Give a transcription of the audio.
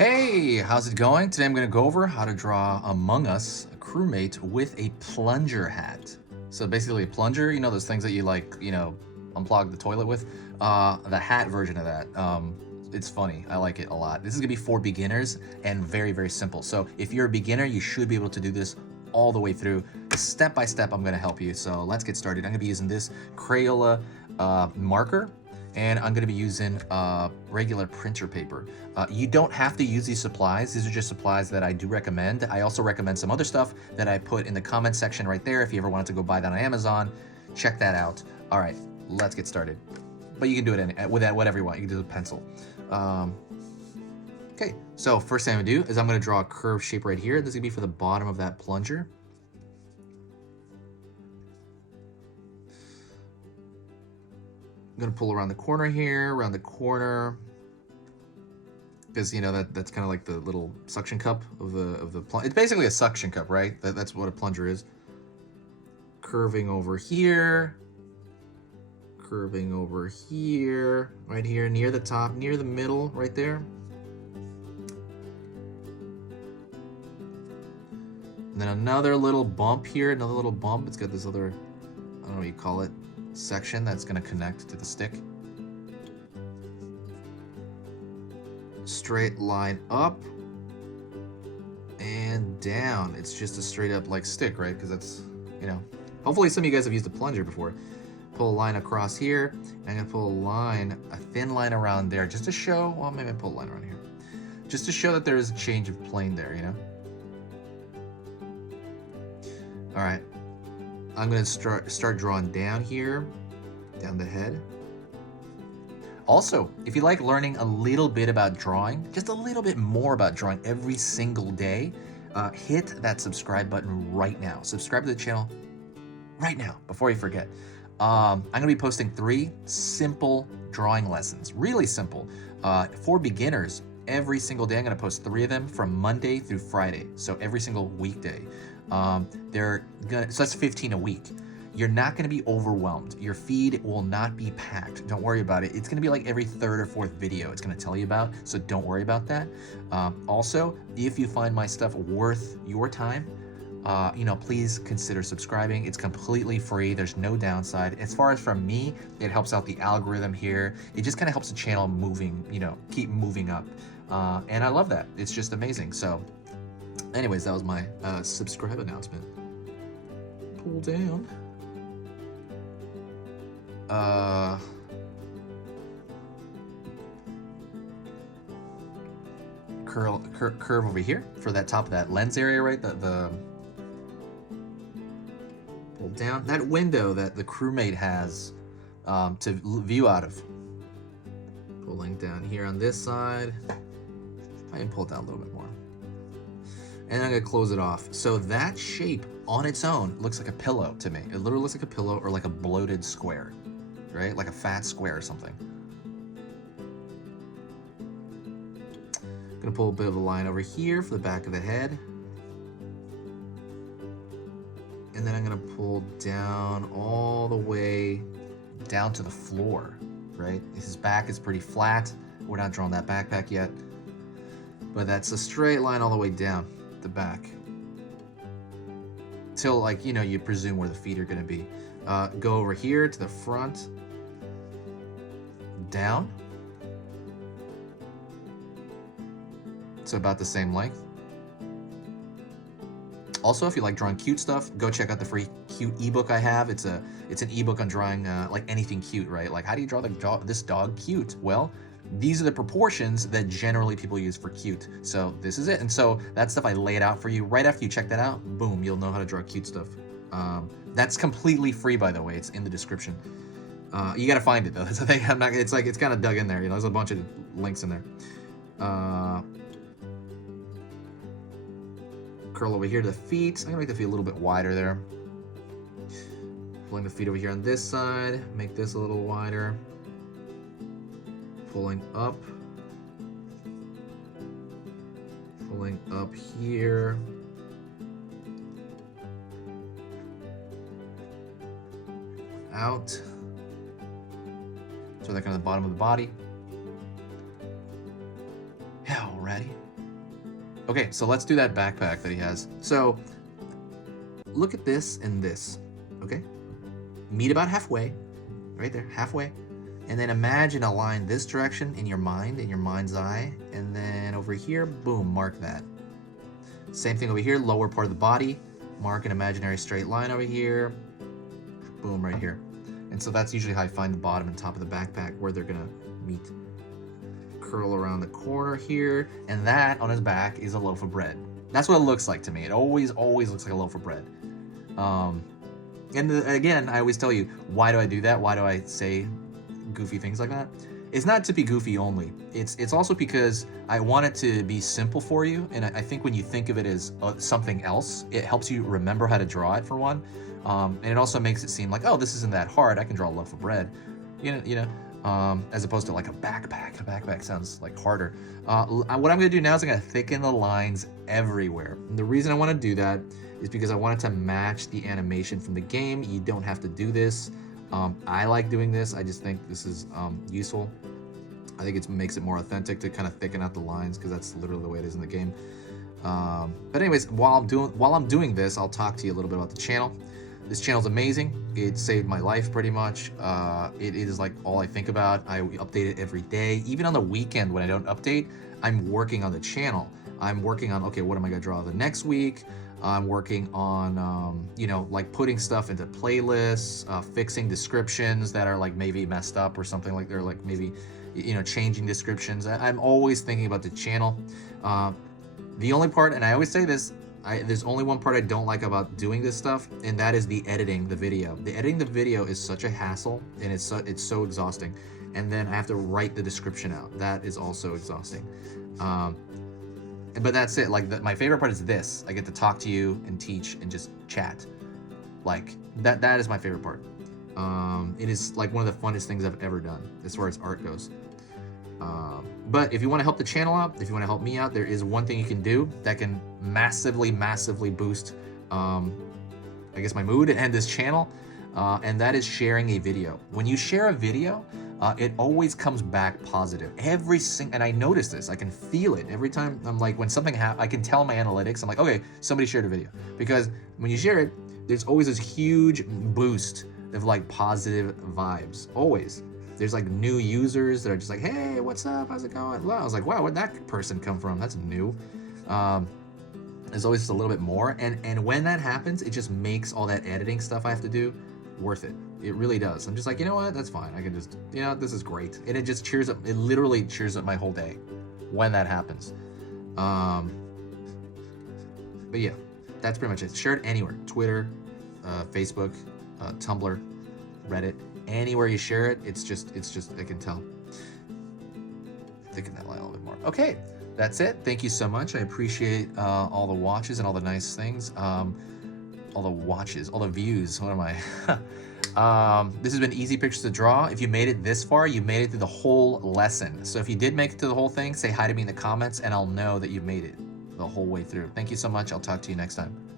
Hey, how's it going? Today I'm going to go over how to draw Among Us, a crewmate, with a plunger hat. So basically a plunger, you know those things that you unplug the toilet with? The hat version of that. It's funny. I like it a lot. This is going to be for beginners and very, very simple. So if you're a beginner, you should be able to do this all the way through. Step by step, I'm going to help you. So let's get started. I'm going to be using this Crayola marker. And I'm going to be using regular printer paper. You don't have to use these supplies. These are just supplies that I do recommend. I also recommend some other stuff that I put in the comment section right there. If you ever wanted to go buy that on Amazon, check that out. All right, let's get started. But you can do it with whatever you want. You can do it with a pencil. Okay, so first thing I'm going to do is I'm going to draw a curved shape right here. This is going to be for the bottom of that plunger. I'm gonna pull around the corner here, around the corner, because you know that's kind of like the little suction cup of the plunger. It's basically a suction cup, right? That's what a plunger is. Curving over here, curving over here, right here near the top, near the middle, right there. And then another little bump here, another little bump. It's got this other, I don't know what you call it, section that's going to connect to the stick. Straight line up and down. It's just a straight up like stick, right? Because that's, hopefully some of you guys have used a plunger before. Pull a line across here. I'm going to pull a line, a thin line around there just to show, well, maybe I pull a line around here. Just to show that there is a change of plane there, All right. I'm going to start drawing down here, down the head. Also, if you like learning a little bit about drawing, just a little bit more about drawing every single day, hit that subscribe button right now. Subscribe to the channel right now before you forget. I'm going to be posting 3 simple drawing lessons, really simple, for beginners. Every single day I'm going to post 3 of them from Monday through Friday, so every single weekday. So that's 15 a week. You're not going to be overwhelmed. Your feed will not be packed. Don't worry about it. It's going to be like every 3rd or 4th video it's going to tell you about, so don't worry about that. Also, if you find my stuff worth your time, please consider subscribing. It's completely free. There's no downside. As far as from me, it helps out the algorithm here. It just kind of helps the channel moving, keep moving up. And I love that. It's just amazing. So anyways, that was my subscribe announcement. Pull down. Curve over here for that top of that lens area, right? The pull down. That window that the crewmate has to view out of. Pulling down here on this side. I can pull it down a little bit more. And I'm going to close it off. So that shape on its own looks like a pillow to me. It literally looks like a pillow or like a bloated square, right? Like a fat square or something. I'm going to pull a bit of a line over here for the back of the head. And then I'm going to pull down all the way down to the floor, right? His back is pretty flat. We're not drawing that backpack yet. But that's a straight line all the way down the back till you presume where the feet are going to be. Go over here to the front, down, so about the same length. Also, if you like drawing cute stuff, go check out the free cute ebook I have. It's an ebook on drawing like anything cute, right? Like, how do you draw this dog cute? Well, these are the proportions that generally people use for cute. So this is it. And so that stuff I laid out for you. Right after you check that out, boom, you'll know how to draw cute stuff. That's completely free, by the way. It's in the description. You got to find it though. That's the thing. It's kind of dug in there. There's a bunch of links in there. Curl over here to the feet. I'm gonna make the feet a little bit wider there. Pulling the feet over here on this side. Make this a little wider. Pulling up here, out, so they're kind of the bottom of the body. Alrighty, Okay, so let's do that backpack that he has. So look at this and this, okay? Meet about halfway, right there, halfway. And then imagine a line this direction in your mind, in your mind's eye. And then over here, boom, mark that. Same thing over here, lower part of the body. Mark an imaginary straight line over here. Boom, right here. And so that's usually how I find the bottom and top of the backpack where they're gonna meet. Curl around the corner here. And that on his back is a loaf of bread. That's what it looks like to me. It always looks like a loaf of bread. Again, I always tell you, why do I do that? Why do I say goofy things like that? It's not to be goofy only. It's also because I want it to be simple for you, and I think when you think of it as something else, it helps you remember how to draw it for one, and it also makes it seem like, oh, this isn't that hard. I can draw a loaf of bread, as opposed to like a backpack. A backpack sounds like harder. What I'm gonna do now is I'm gonna thicken the lines everywhere. And the reason I want to do that is because I want it to match the animation from the game. You don't have to do this. I like doing this. I just think this is useful. I think it makes it more authentic to kind of thicken out the lines because that's literally the way it is in the game. But anyways, while I'm doing this, I'll talk to you a little bit about the channel. This channel's amazing. It saved my life pretty much. It is like all I think about. I update it every day. Even on the weekend when I don't update, I'm working on the channel. I'm working on, okay, what am I gonna draw the next week? I'm working on, like putting stuff into playlists, fixing descriptions that are like maybe messed up or something like they're like maybe, changing descriptions. I'm always thinking about the channel. The only part, and I always say this, there's only one part I don't like about doing this stuff, and that is the editing the video. The editing the video is such a hassle, and it's so exhausting. And then I have to write the description out. That is also exhausting. But that's it. Like my favorite part is this. I get to talk to you and teach and just chat. Like that is my favorite part. It is like one of the funnest things I've ever done as far as art goes. But if you want to help the channel out, if you want to help me out, there is one thing you can do that can massively boost, I guess, my mood and this channel, and that is sharing a video. When you share a video, it always comes back positive. And I notice this, I can feel it every time. I'm like, when something happens, I can tell my analytics, I'm like, okay, somebody shared a video. Because when you share it, there's always this huge boost of like positive vibes, always. There's like new users that are just like, hey, what's up, how's it going? Wow, I was like, wow, where'd that person come from? That's new. There's always just a little bit more. And when that happens, it just makes all that editing stuff I have to do worth it. It really does. I'm just like, you know what? That's fine. I can just, this is great. And it just cheers up. It literally cheers up my whole day when that happens. But yeah, that's pretty much it. Share it anywhere. Twitter, Facebook, Tumblr, Reddit, anywhere you share it. It's just, I can tell. Thicken that line a little bit more. Okay, that's it. Thank you so much. I appreciate all the watches and all the nice things. All the watches, all the views. What am I? This has been Easy Pictures to Draw. If you made it this far, you made it through the whole lesson. So if you did make it to the whole thing, say hi to me in the comments and I'll know that you've made it the whole way through. Thank you so much. I'll talk to you next time.